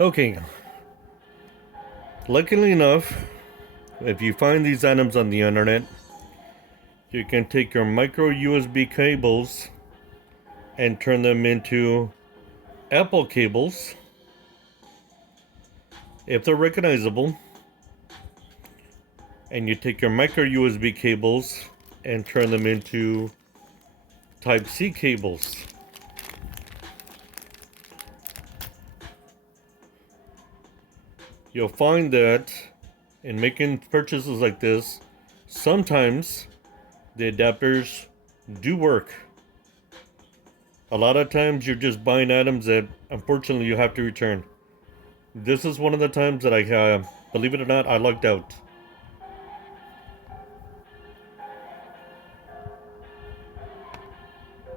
Okay, luckily enough, if you find these items on the internet, you can take your micro USB cables and turn them into Apple cables if they're recognizable, and you take your micro USB cables and turn them into Type-C cables. You'll find that in making purchases like this, sometimes the adapters do work. A lot of times you're just buying items that unfortunately you have to return. This is one of the times that believe it or not, I lucked out.